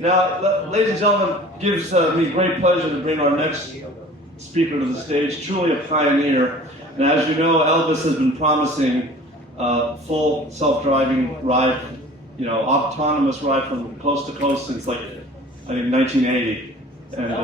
Now, ladies and gentlemen, it gives me great pleasure to bring our next speaker to the stage, truly a pioneer. And as you know, Elvis has been promising full self-driving ride, autonomous ride from coast to coast since like, I think 1980. And,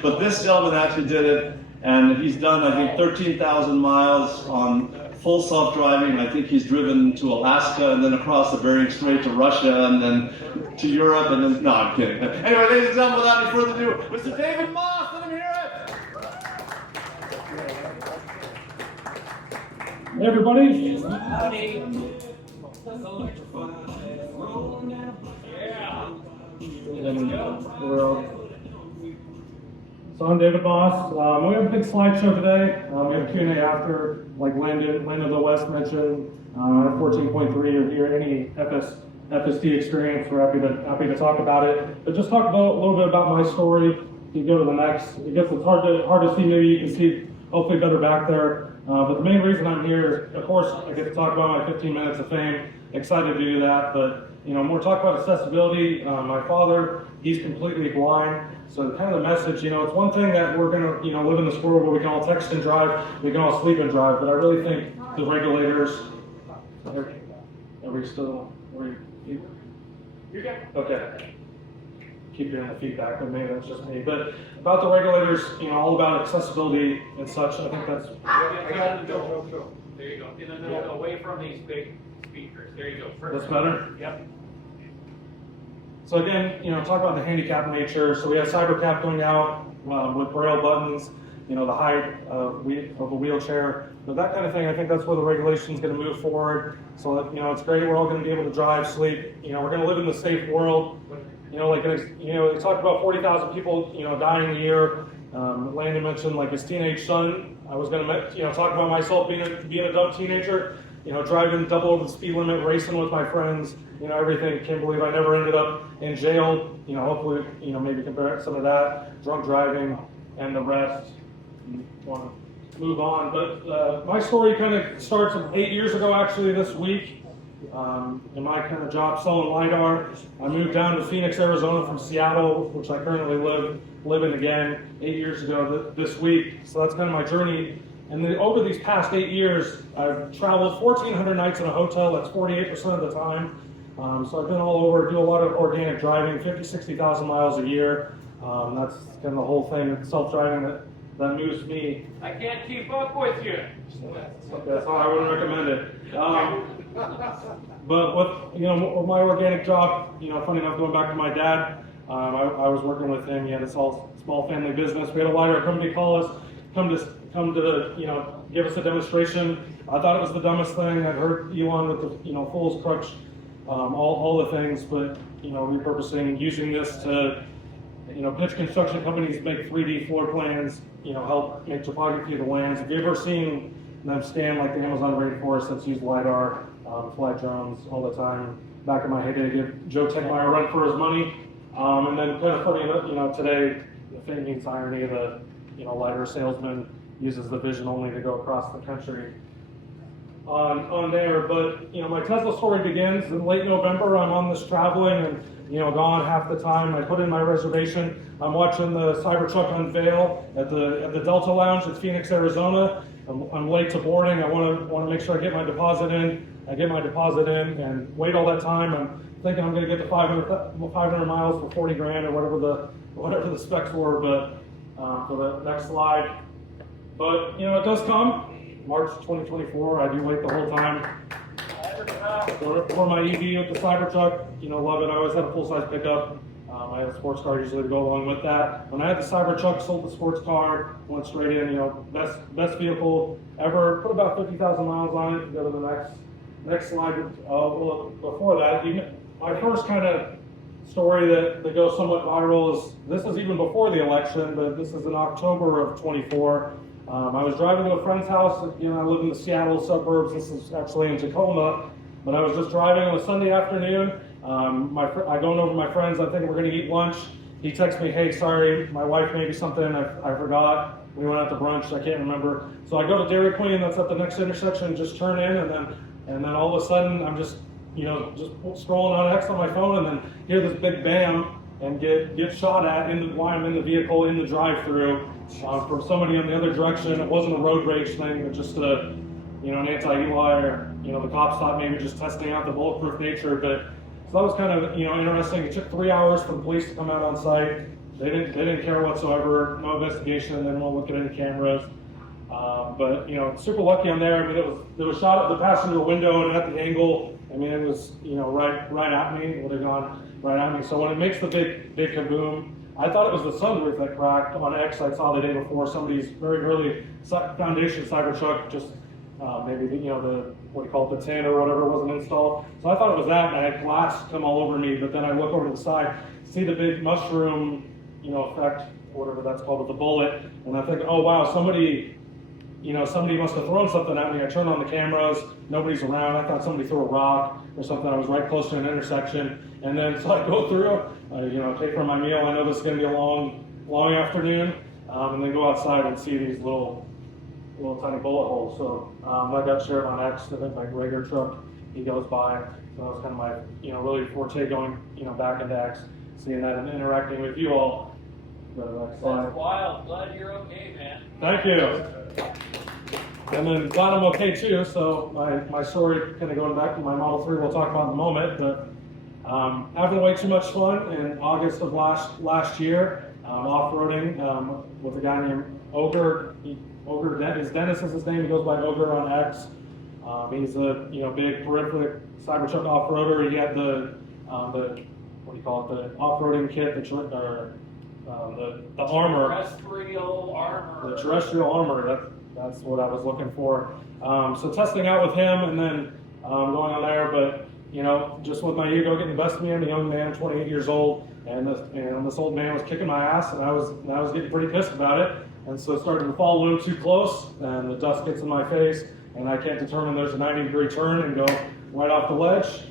but this gentleman actually did it, and he's done, I think, 13,000 miles on full self-driving. I think he's driven to Alaska and then across the Bering Strait to Russia and then to Europe and then, no, I'm kidding. Anyway, ladies and gentlemen, without any further ado, Mr. David Moss, let him hear it! Hey everybody. So I'm David Moss. We have a big slideshow today. We have a Q&A after, like Landon of the West mentioned. 14.3 or any FSD experience. We're happy to talk about it. But just talk a little bit about my story. If you go to the next, I guess it's hard to see. Maybe you can see hopefully better back there. But the main reason I'm here, of course, I get to talk about my 15 minutes of fame. Excited to do that, but more talk about accessibility. My father, he's completely blind, so kind of the message, it's one thing that we're gonna, live in this world where we can all text and drive, we can all sleep and drive, but I really think the regulators. Are we still? You're good. Okay. Keep hearing the feedback, but maybe that's just me. But about the regulators, all about accessibility and such. I think that's. I got it. Go. There you go. In the middle, away from these big speakers. There you go. First. That's better. Yep. So again, talk about the handicap nature. So we have CyberCap going out with braille buttons. The height of a wheelchair, but that kind of thing. I think that's where the regulation is going to move forward. So it's great. We're all going to be able to drive, sleep. We're going to live in the safe world. They talked about 40,000 people, dying a year. Landon mentioned like his teenage son. I was going to, talk about myself being a dumb teenager. Driving double over the speed limit, racing with my friends. Everything. Can't believe I never ended up in jail. Hopefully, maybe compare some of that, drunk driving, and the rest. Want to move on, but my story kind of starts 8 years ago, actually, this week. In my kind of job selling LiDAR, I moved down to Phoenix, Arizona from Seattle, which I currently live in again 8 years ago this week. So that's kind of my journey. And over these past 8 years, I've traveled 1,400 nights in a hotel. That's 48% of the time. So I've been all over, do a lot of organic driving, 60,000 miles a year. That's kind of the whole thing, self-driving that moves me. I can't keep up with you. That's how I would recommend it. But with my organic job, funny enough, going back to my dad, I was working with him. He had a small family business. We had a LiDAR company call us, come to give us a demonstration. I thought it was the dumbest thing. I'd heard Elon with the fool's crutch, all the things, but repurposing, using this to pitch construction companies, make 3D floor plans, help make topography of the lands. Have you ever seen them scan like the Amazon rainforest that's used LiDAR, fly drones all the time? Back in my heyday, give Joe Tegmeyer a run for his money. And then kind of funny, today, the fame meets irony, the LiDAR salesman uses the vision only to go across the country on there. But my Tesla story begins in late November. I'm on this traveling and gone half the time. I put in my reservation. I'm watching the Cybertruck unveil at the Delta Lounge at Phoenix, Arizona. I'm late to boarding. I want to make sure I get my deposit in. I get my deposit in and wait all that time. I'm thinking I'm going to get to 500 miles for 40 grand or whatever the specs were. But for the next slide. But it does come. March 2024. I do wait the whole time. For my EV with the Cybertruck, love it. I always had a full-size pickup. I had a sports car usually to go along with that. When I had the Cybertruck, sold the sports car, went straight in. Best vehicle ever. Put about 50,000 miles on it. Go to the next slide. Well, before that, my first kind of story that goes somewhat viral is this is even before the election, but this is in October of 24. I was driving to a friend's house. I live in the Seattle suburbs. This is actually in Tacoma. But I was just driving on a Sunday afternoon. I go over to my friends. I think we're going to eat lunch. He texts me, "Hey, sorry, my wife made me something. I forgot. We went out to brunch. I can't remember." So I go to Dairy Queen. That's at the next intersection. Just turn in, and then all of a sudden, I'm just just scrolling on X on my phone, and then hear this big bam and get shot at while I'm in the vehicle in the drive-through from somebody in the other direction. It wasn't a road rage thing, but just an anti-Eli, or the cops thought maybe just testing out the bulletproof nature. But so that was kind of interesting. It took 3 hours for the police to come out on site. They didn't care whatsoever. No investigation. They didn't want to look at any cameras. But super lucky on there. I mean, it was shot at the passenger window and at the angle. I mean, it was right at me. It would have gone right at me. So when it makes the big kaboom, I thought it was the sunroof that cracked on X. I saw the day before somebody's very early foundation Cybertruck just maybe the what do you call it, the tin or whatever wasn't installed. So I thought it was that, and I had glass come all over me. But then I look over to the side, see the big mushroom effect, whatever that's called, with the bullet, and I think, oh wow, somebody must have thrown something at me. I turn on the cameras, nobody's around. I thought somebody threw a rock or something. I was right close to an intersection, and then so I go through, take from my meal. I know this is going to be a long afternoon, and then go outside and see these little tiny bullet holes. So I got shared on X. I think my Rager truck, he goes by. So that was kind of my really forte going back into X, seeing that and interacting with you all. That's wild. Glad you're okay, man. Thank you. And then glad I'm okay too. So my story, kind of going back to my Model 3, we'll talk about in a moment. But having way too much fun in August of last year, off-roading with a guy named Ogre. Dennis is his name. He goes by Ogre on X. He's a big prolific Cybertruck off-roader. He had the what do you call it? The off-roading kit, the armor. Terrestrial armor. The terrestrial armor. That's what I was looking for. So testing out with him, and then going on there, but just with my ego getting the best of me. I'm a young man, 28 years old, and this old man was kicking my ass, and I was getting pretty pissed about it. And so it started to fall a little too close, and the dust gets in my face, and I can't determine there's a 90-degree turn and go right off the ledge,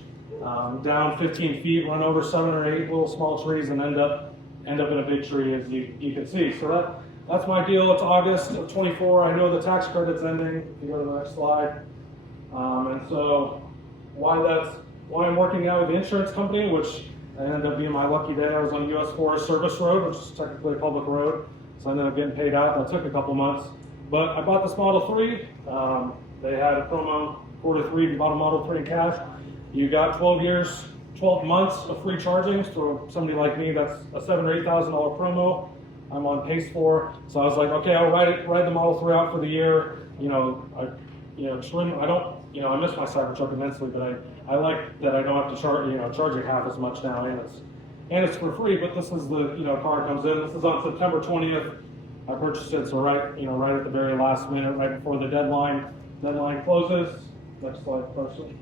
down 15 feet, run over 7 or 8 little small trees, and end up in a big tree, as you can see. So that's my deal. It's August of 24. I know the tax credit's ending. If you go to the next slide. And so why I'm working now with the insurance company, which ended up being my lucky day. I was on US Forest Service Road, which is technically a public road. So I ended up getting paid out. That took a couple months. But I bought this Model 3. They had a promo, 4 to 3, you bought a Model 3 in cash. You got 12 months of free charging. So somebody like me, that's a $7,000 or $8,000 promo I'm on pace for. So I was like, okay, I'll ride the Model 3 out for the year. I miss my Cybertruck immensely, but I like that I don't have to charge it half as much now, and it's for free. But this is the car comes in. This is on September 20th. I purchased it, so right at the very last minute, right before the deadline closes. Next slide, person.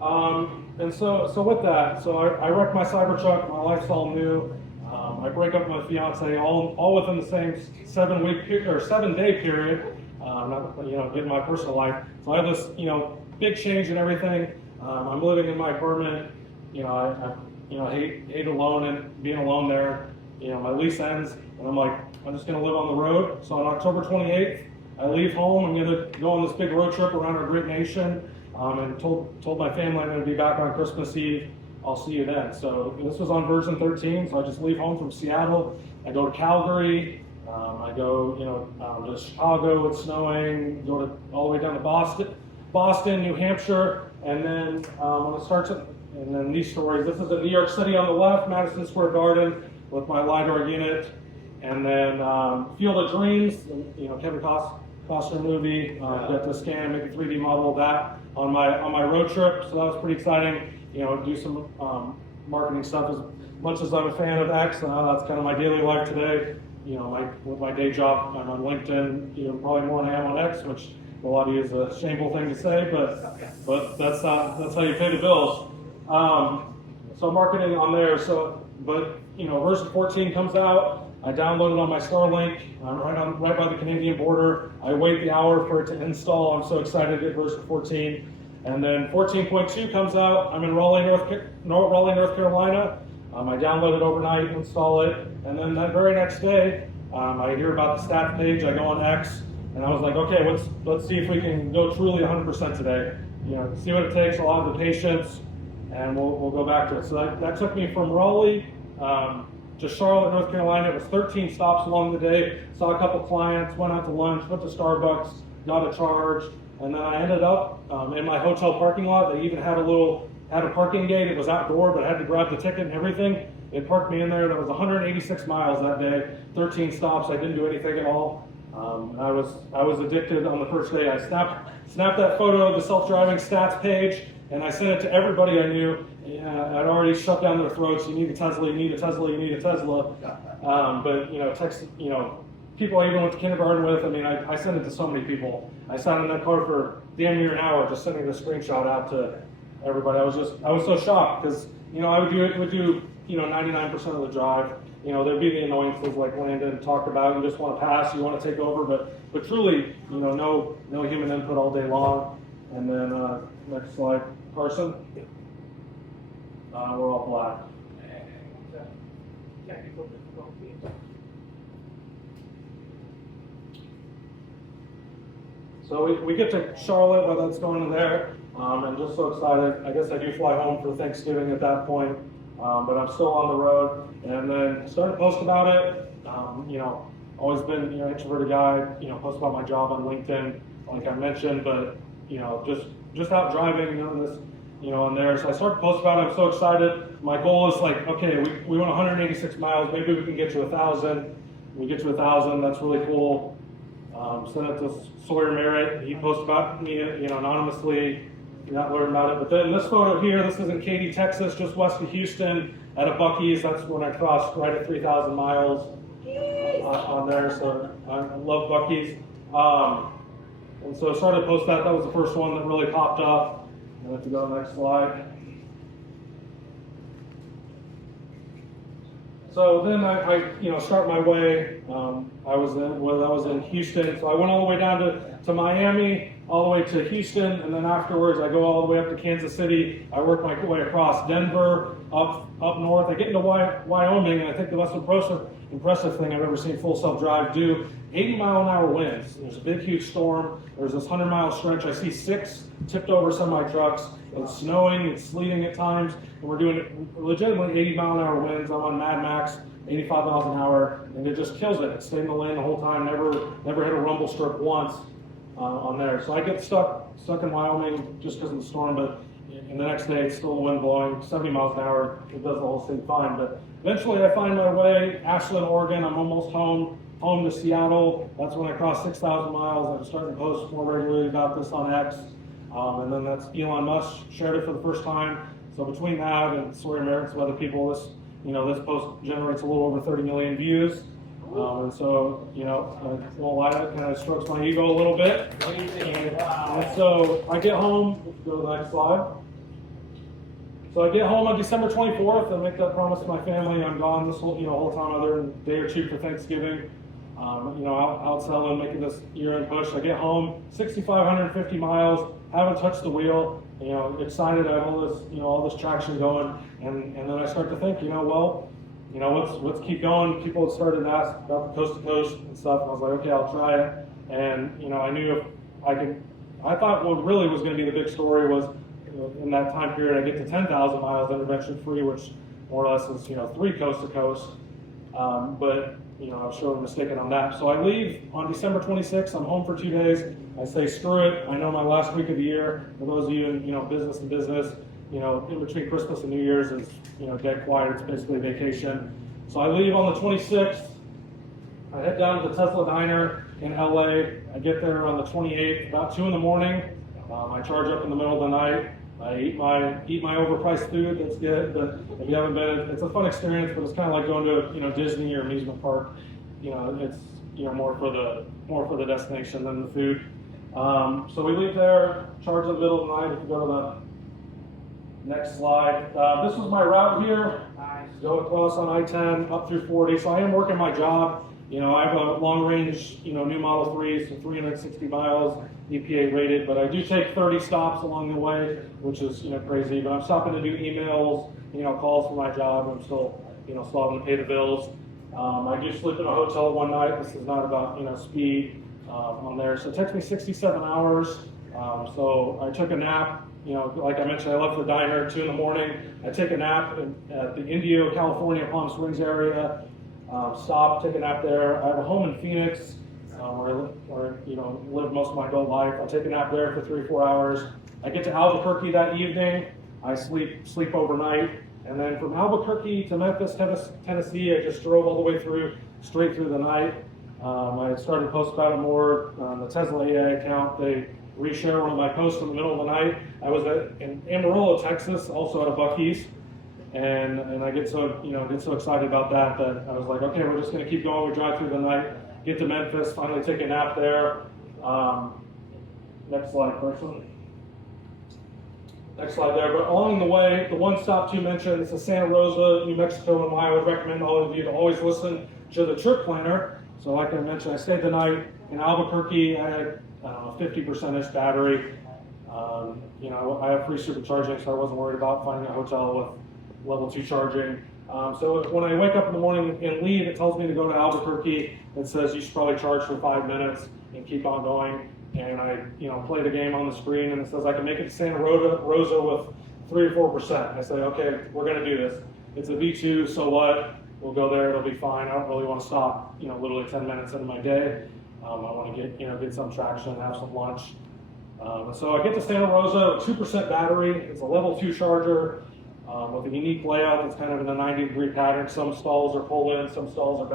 And so with that, so I wrecked my Cybertruck. My life's all new. I break up with my fiance all within the same 7-day period. Not in my personal life. So I have this big change in everything. I'm living in my apartment. I hate alone and being alone there. My lease ends, and I'm like, I'm just gonna live on the road. So on October 28th, I leave home. I'm gonna go on this big road trip around our great nation. And told my family I'm gonna be back on Christmas Eve. I'll see you then. So this was on version 13. So I just leave home from Seattle. I go to Calgary. I go to Chicago. It's snowing. Go all the way down to Boston, New Hampshire, and then when it starts. And then these stories. This is in New York City on the left, Madison Square Garden with my LiDAR unit, and then Field of Dreams. Kevin Costner movie. Got to scan, make a 3D model of that on my road trip. So that was pretty exciting. Do some marketing stuff. As much as I'm a fan of X, that's kind of my daily life today. With my day job, I'm on LinkedIn. Probably more than I am on X, which a lot of you is a shameful thing to say, but that's how you pay the bills. So marketing on there. Version 14 comes out. I download it on my Starlink. I'm right by the Canadian border. I wait the hour for it to install. I'm so excited to get version 14. And then 14.2 comes out. I'm in Raleigh, North Carolina. I download it overnight, install it, and then that very next day, I hear about the stats page. I go on X, and I was like, okay, let's see if we can go truly 100% today. see what it takes. I'll have the patience, and we'll go back to it. So that took me from Raleigh to Charlotte, North Carolina. It was 13 stops along the day. Saw a couple clients, went out to lunch, went to Starbucks, got a charge, and then I ended up in my hotel parking lot. They even had a parking gate. It was outdoor, but I had to grab the ticket and everything. They parked me in there. That was 186 miles that day, 13 stops. I didn't do anything at all. I was addicted on the first day. I snapped that photo of the self-driving stats page, and I sent it to everybody I knew. I'd already shut down their throats. You need a Tesla. You need a Tesla. You need a Tesla. But people I even went to kindergarten with. I mean, I sent it to so many people. I sat in that car for damn near an hour just sending the screenshot out to everybody. I was so shocked because I would do 99% of the drive. There'd be the annoyances like Landon talked about. You just want to pass, you want to take over, but truly, no human input all day long. And then next slide, Carson. We're all black. So we get to Charlotte, whether it's going to there. I'm just so excited. I guess I do fly home for Thanksgiving at that point, but I'm still on the road. And then started to post about it. Always been an introverted guy. Post about my job on LinkedIn, like I mentioned. But just out driving, on there. So I started to post about it. I'm so excited. My goal is like, okay, we went 186 miles. Maybe we can get to 1,000. We get to 1,000. That's really cool. Sent it to Sawyer Merritt. He posted about me, anonymously. Not learned about it. But then this photo here, this is in Katy, Texas, just west of Houston at a Buc-ee's. That's when I crossed right at 3,000 miles on there. So I love Buc-ee's. And so I started to post that. That was the first one that really popped up. I have to go to the next slide. So then I start my way. I was in Houston, so I went all the way down to Miami, all the way to Houston, and then afterwards I go all the way up to Kansas City. I work my way across Denver, up north. I get into Wyoming, and I think the most impressive thing I've ever seen full self-drive do, 80-mile-an-hour winds. There's a big, huge storm. There's this 100-mile stretch. I see 6 tipped over semi-trucks. It's snowing, it's sleeting at times, and we're doing legitimately 80-mile-an-hour winds. I'm on Mad Max, 85 miles an hour, and it just kills it. It stayed in the lane the whole time, never hit a rumble strip once on there. So I get stuck in Wyoming just because of the storm, but in the next day it's still the wind blowing 70 miles an hour. It does the whole thing fine. But eventually I find my way, Ashland, Oregon. I'm almost home to Seattle. That's when I cross 6,000 miles. I'm starting to post more regularly about this on X. And then that's Elon Musk shared it for the first time. So between that and Sawyer Merritt, some other people, this post generates a little over 30 million views. And so, I won't lie, it kind of strokes my ego a little bit. And so I get home, go to the next slide. So I get home on December 24th and make that promise to my family. I'm gone this whole time other than a day or two for Thanksgiving. Out selling, making this year-end push. I get home, 6,550 miles, haven't touched the wheel, excited to have all this traction going. And then I start to think, let's keep going. People had started to ask about the coast to coast and stuff, and I was like, okay, I'll try it. And I knew if I could. I thought what really was going to be the big story was in that time period I get to 10,000 miles intervention free, which more or less is 3 coast to coast. But I was surely mistaken on that. So I leave on December 26th. I'm home for 2 days. I say, screw it. I know my last week of the year. For those of you in business to business, in between Christmas and New Year's is dead quiet. It's basically vacation. So I leave on the 26th. I head down to the Tesla diner in LA. I get there on the 28th, about 2 in the morning. I charge up in the middle of the night. I eat my overpriced food. That's good, but if you haven't been, it's a fun experience. But it's kind of like going to Disney or amusement park. It's more for the destination than the food. So we leave there, charge in the middle of the night. If you go to the next slide, this was my route here. Go across on I-10 up through 40. So I am working my job. I have a long range, new Model 3, so 360 miles. EPA rated, but I do take 30 stops along the way, which is crazy. But I'm stopping to do emails, calls for my job. I'm still having to pay the bills. I do sleep in a hotel one night. This is not about speed on there. So it takes me 67 hours. So I took a nap like I mentioned, I left the diner at 2 in the morning. I take a nap at the Indio, California, Palm Springs area. Stop, take a nap there. I have a home in Phoenix where lived most of my adult life. I'll take a nap there for 3 or 4 hours. I get to Albuquerque that evening. I sleep overnight. And then from Albuquerque to Memphis, Tennessee, I just drove all the way straight through the night. I started to post about it more on the Tesla AI account. They reshare one of my posts in the middle of the night. I was in Amarillo, Texas, also at a Buc-ee's, and I get so excited about that I was like, okay, we're just going to keep going. We drive through the night, get to Memphis, finally take a nap there. Next slide, person. Next slide there. But along the way, the one stop to mention is the Santa Rosa, New Mexico, and why I would recommend all of you to always listen to the trip planner. So like I mentioned, I stayed the night in Albuquerque. I had 50%-ish battery. I have free supercharging, so I wasn't worried about finding a hotel with level 2 charging. So when I wake up in the morning and leave, it tells me to go to Albuquerque. It says you should probably charge for 5 minutes and keep on going. And I, play the game on the screen, and it says I can make it to Santa Rosa with 3 or 4%. I say, okay, we're going to do this. It's a V2, so what? We'll go there. It'll be fine. I don't really want to stop, literally 10 minutes into my day. I want to get some traction, have some lunch. So I get to Santa Rosa, 2% battery. It's a level 2 charger with a unique layout that's kind of in a 90-degree pattern. Some stalls are pulled in, some stalls are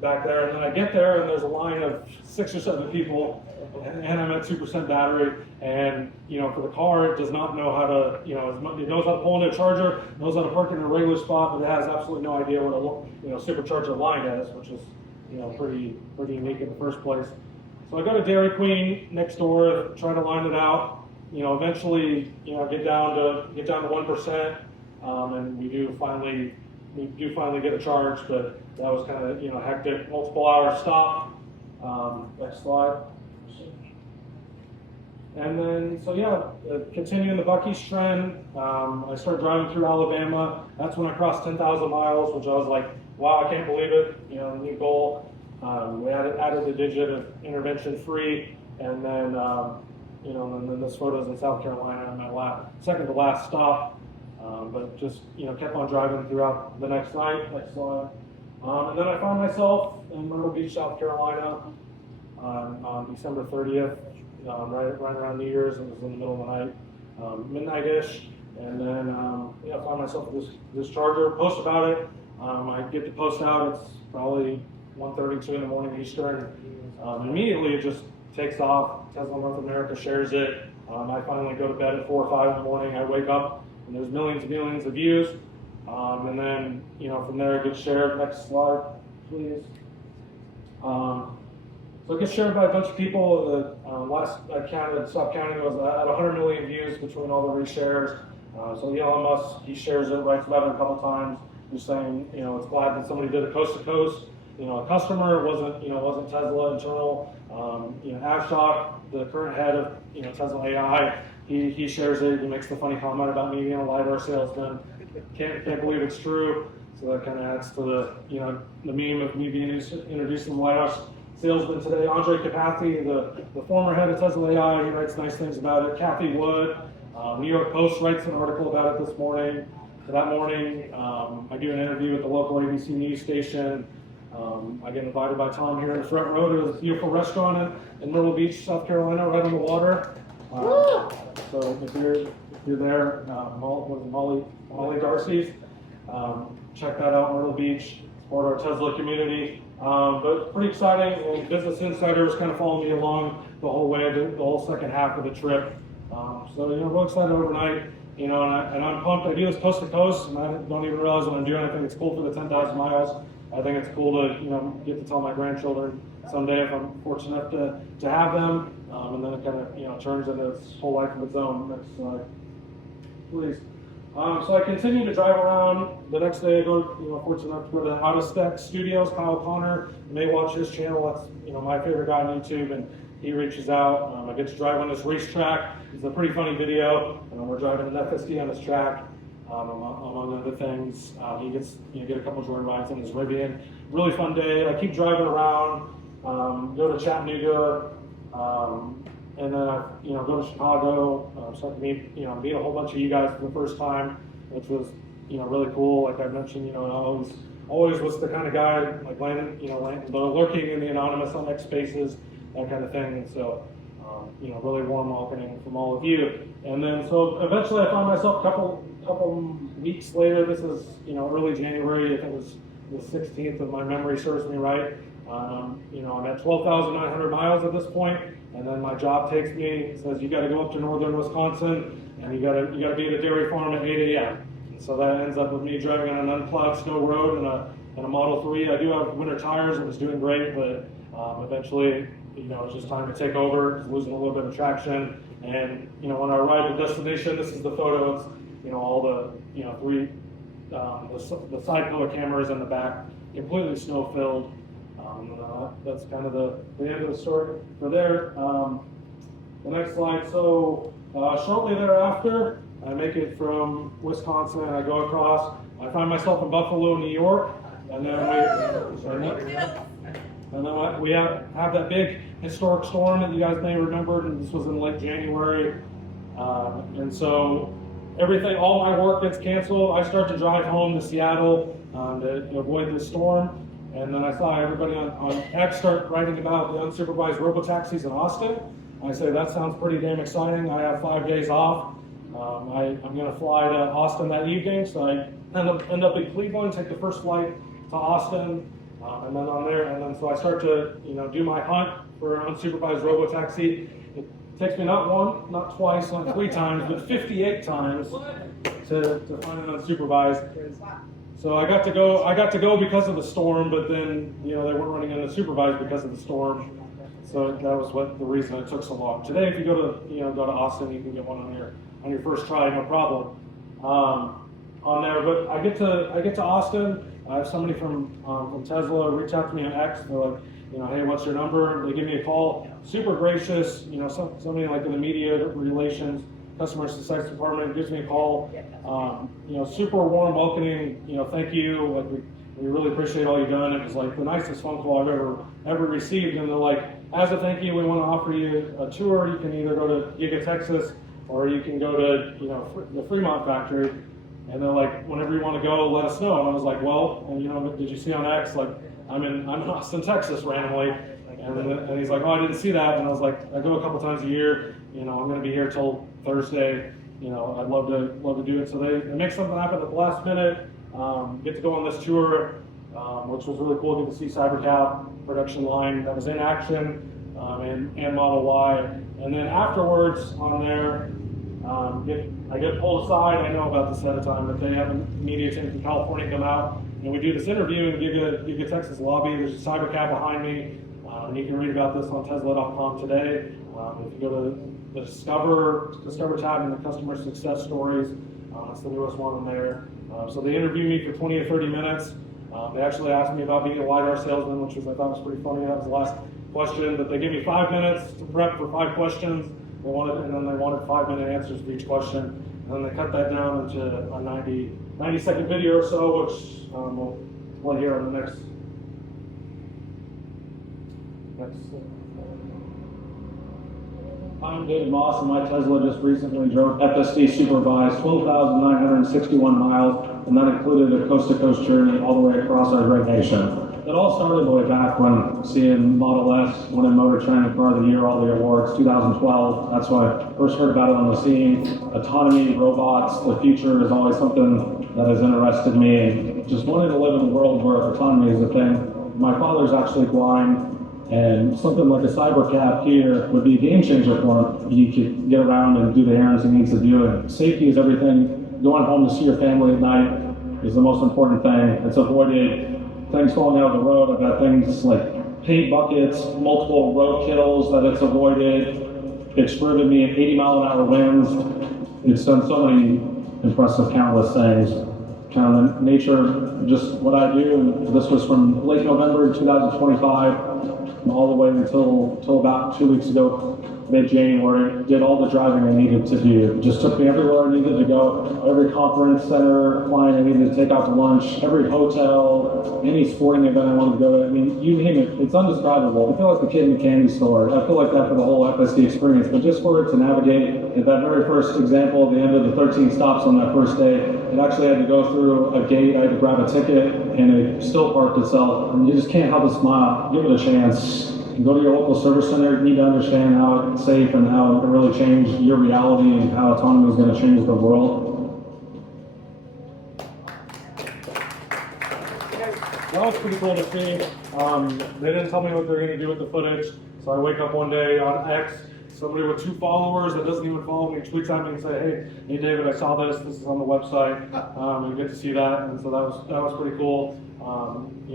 back there. And then I get there, and there's a line of 6 or 7 people, and I'm at 2% battery. And for the car, it does not know how to, it knows how to pull in a charger, knows how to park in a regular spot, but it has absolutely no idea what a supercharger line is, which is pretty unique in the first place. So I go to Dairy Queen next door, try to line it out. Eventually, get down to 1%, and we do finally get a charge, but that was kind of hectic. Multiple hour stop. Next slide. And then continuing the Buc-ee's trend, I started driving through Alabama. That's when I crossed 10,000 miles, which I was like, wow, I can't believe it. New goal. We added the digit of intervention free, and then and then this photo's in South Carolina, my second to last stop. But just kept on driving throughout the next night. Next slide. And then I found myself in Myrtle Beach, South Carolina, on December 30th, right around New Year's. It was in the middle of the night, midnight-ish, and then I found myself with this charger. Post about it. I get the post out. It's probably 1:32 in the morning Eastern. Immediately it just takes off. Tesla North America shares it. I finally go to bed at 4 or 5 in the morning. I wake up and there's millions and millions of views. And then from there it gets shared. Next slide, please. So it gets shared by a bunch of people. Last I stopped counting, it was at 100 million views between all the reshares. So Elon Musk, he shares it, writes about it a couple times, just saying, it's glad that somebody did it coast to coast. A customer wasn't Tesla internal. Ashok, the current head of Tesla AI, he shares it. He makes the funny comment about me being a LiDAR salesman. Can't believe it's true. So that kind of adds to the meme of me being introduced to the LiDAR salesman today. Andre Carpathy, the former head of Tesla AI, he writes nice things about it. Kathy Wood, New York Post writes an article about it this morning. That morning, I do an interview with the local ABC news station. I get invited by Tom here in the front row to this beautiful restaurant in Myrtle Beach, South Carolina, right on the water. So if you're there, Molly Darcy's, check that out, Myrtle Beach, support our Tesla community. But pretty exciting, and Business Insider was kind of following me along the whole way, the whole second half of the trip. So real excited overnight, and I'm pumped. I do this coast to coast, and I don't even realize what I'm doing. I think it's cool for the 10,000 miles. I think it's cool to get to tell my grandchildren someday if I'm fortunate enough to have them, and then it kind of turns into its whole life of its own. Next slide, please. So I continue to drive around. The next day I go, fortunate enough to go to the Out of Spec Studios. Kyle Connor, you may watch his channel. That's my favorite guy on YouTube, and he reaches out. I get to drive on this racetrack. It's a pretty funny video. We're driving an FSD on this track. Among other things, he gets get a couple of joy rides in his Rivian. Really fun day. I keep driving around. Go to Chattanooga. and then I, go to Chicago, start to meet a whole bunch of you guys for the first time, which was, really cool. Like I mentioned, I always was the kind of guy like lurking in the anonymous on X Spaces, that kind of thing. And so, really warm welcoming from all of you. And then, so eventually I found myself a couple weeks later. This is, early January. I think it was the 16th, if my memory serves me right. I'm at 12,900 miles at this point, and then my job takes me, says you got to go up to northern Wisconsin, and you got to be at a dairy farm at 8 a.m. And so that ends up with me driving on an unplowed snow road in a Model 3. I do have winter tires, and it's doing great, but eventually, it's just time to take over. It's losing a little bit of traction, and when I arrive at the destination, this is the photos. All the the side pillar cameras in the back, completely snow filled. That's kind of the end of the story for there. The next slide. So shortly thereafter, I make it from Wisconsin and I go across. I find myself in Buffalo, New York, and then we have that big historic storm that you guys may remember, and this was in late January. And so all my work gets canceled. I start to drive home to Seattle to avoid this storm. And then I saw everybody on X start writing about the unsupervised robotaxis in Austin. I say, that sounds pretty damn exciting. I have 5 days off. I'm going to fly to Austin that evening. So I end up in Cleveland, take the first flight to Austin, and then on there. And then so I start to do my hunt for unsupervised robotaxi. It takes me not one, not twice, not 3 times, but 58 times to find an unsupervised. So I got to go because of the storm, but then they weren't running unsupervised because of the storm. So that was the reason it took so long. Today, if you go to Austin, you can get one on your first try, no problem. On there, but I get to Austin. I have somebody from Tesla reach out to me on X. They're like, hey, what's your number? They give me a call. Super gracious. Somebody like in the media relations, customer success department gives me a call. Super warm, welcoming. Thank you. Like we really appreciate all you've done. It was like the nicest phone call I've ever received. And they're like, as a thank you, we want to offer you a tour. You can either go to Giga Texas or you can go to the Fremont factory. And they're like, whenever you want to go, let us know. And I was like, well, and did you see on X? Like, I'm in Austin, Texas randomly. And he's like, oh, I didn't see that. And I was like, I go a couple times a year. I'm going to be here till Thursday. I'd love to do it. So they make something happen at the last minute. Get to go on this tour, which was really cool. Get to see CyberCab production line that was in action, and Model Y. And then afterwards on there, I get pulled aside. I know about this ahead of time, but they have a media team from California come out, and we do this interview in Giga Texas lobby. There's a CyberCab behind me. You can read about this on Tesla.com today. If you go to the Discover tab in the customer success stories, it's the newest one on there. So they interviewed me for 20 to 30 minutes. They actually asked me about being a LiDAR salesman, which I thought was pretty funny. That was the last question. But they gave me 5 minutes to prep for 5 questions. And then they wanted 5-minute answers for each question. And then they cut that down into a 90-second video or so, which we'll play here on the next. I'm David Moss, and my Tesla just recently drove FSD supervised 12,961 miles, and that included a coast-to-coast journey all the way across our great nation. It all started way back when seeing Model S, winning Motor Trend Car of the Year, all the awards, 2012. That's when I first heard about it on the scene. Autonomy, robots, the future is always something that has interested me. Just wanting to live in a world where autonomy is a thing. My father's actually blind, and something like a CyberCab here would be a game changer for him. He could get around and do the errands he needs to do. And safety is everything. Going home to see your family at night is the most important thing. It's avoided things falling out of the road. I've got things like paint buckets, multiple road kills that it's avoided. It's driven me at 80-mile-an-hour winds. It's done so many impressive, countless things. Kind of nature, just what I do. This was from late November 2025. All the way until about 2 weeks ago, mid-January, did all the driving I needed to do. It just took me everywhere I needed to go, every conference center, client I needed to take out to lunch, every hotel, any sporting event I wanted to go to. I mean, you name it, it's undescribable. I feel like the kid in the candy store. I feel like that for the whole FSD experience, but just for it to navigate, at that very first example, at the end of the 13 stops on that first day, it actually had to go through a gate, I had to grab a ticket, and it still parked itself. And you just can't help but smile. Give it a chance. You go to your local service center, you need to understand how it's safe and how it can really change your reality and how autonomy is going to change the world. That was pretty cool to see. They didn't tell me what they're going to do with the footage, so I wake up one day on X, somebody with 2 followers that doesn't even follow me tweets at me and say, hey David, I saw this is on the website, and get to see that, and so that was pretty cool.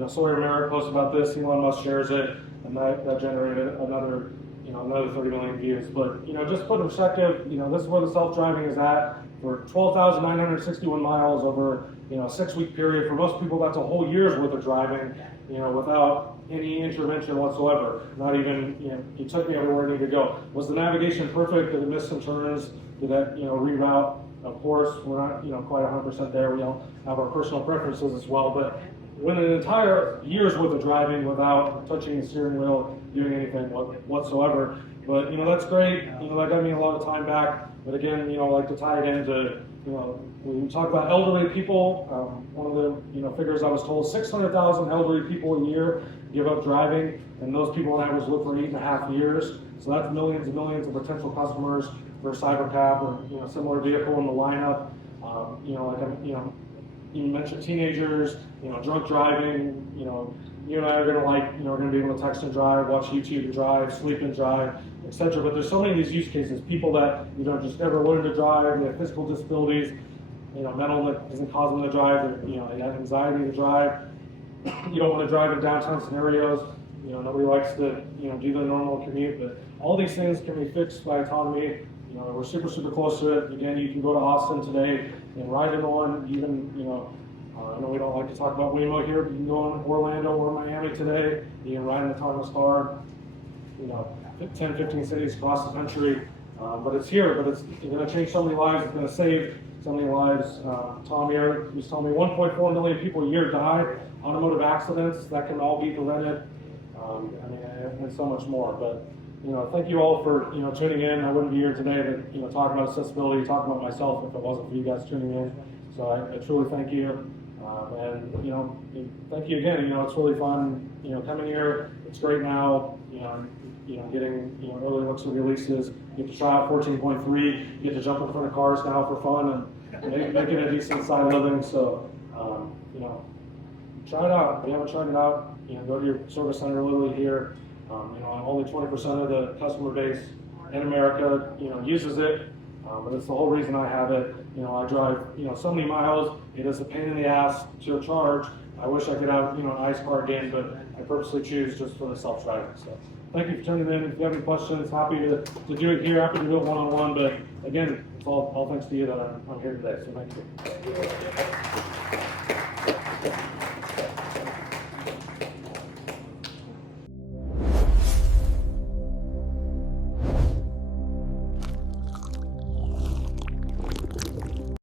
Sawyer Merritt posts about this, Elon Musk shares it, and that generated another 30 million views. But just put in perspective, this is where the self-driving is at. For 12,961 miles over a 6-week period. For most people, that's a whole year's worth of driving, without any intervention whatsoever. Not even, he took me everywhere I needed to go. Was the navigation perfect? Did it miss some turns? Did that, reroute? Of course, we're not, quite 100% there. We all have our personal preferences as well. But when an entire year's worth of driving without touching the steering wheel, doing anything whatsoever. But that's great. That got me a lot of time back. But again, I like to tie it into, when we talk about elderly people, one of the figures I was told, 600,000 elderly people a year give up driving, and those people on average live for 8.5 years. So that's millions and millions of potential customers for CyberCab or similar vehicle in the lineup. You mentioned teenagers, drunk driving, you and I are we're gonna be able to text and drive, watch YouTube and drive, sleep and drive, etc. But there's so many of these use cases, people that, just never learn to drive, they have physical disabilities, mental that doesn't cause them to drive, they have anxiety to drive, you don't want to drive in downtown scenarios, nobody likes to, do the normal commute, but all these things can be fixed by autonomy. We're super, super close to it. Again, you can go to Austin today and ride in one, even, I know we don't like to talk about Waymo here, but you can go in Orlando or Miami today, you can ride an autonomous car, 10, 15 cities across the country, but it's here, but it's going to change so many lives, it's going to save so many lives. Tom here was telling me 1.4 million people a year die, automotive accidents, that can all be prevented, and so much more. But thank you all for tuning in. I wouldn't be here today to talk about accessibility, talk about myself if it wasn't for you guys tuning in. So I truly thank you. And thank you again. It's really fun. Coming here. It's great now. Getting early looks at releases. You get to try out 14.3. You get to jump in front of cars now for fun and make it a decent side living. So try it out. If you haven't tried it out, go to your service center literally here. Only 20% of the customer base in America uses it. But it's the whole reason I have it. I drive, so many miles. It is a pain in the ass to charge. I wish I could have, an ICE car again, but I purposely choose just for the self-driving. So thank you for tuning in. If you have any questions, happy to do it here, happy to do it one-on-one. But again, it's all thanks to you that I'm here today. So thank you.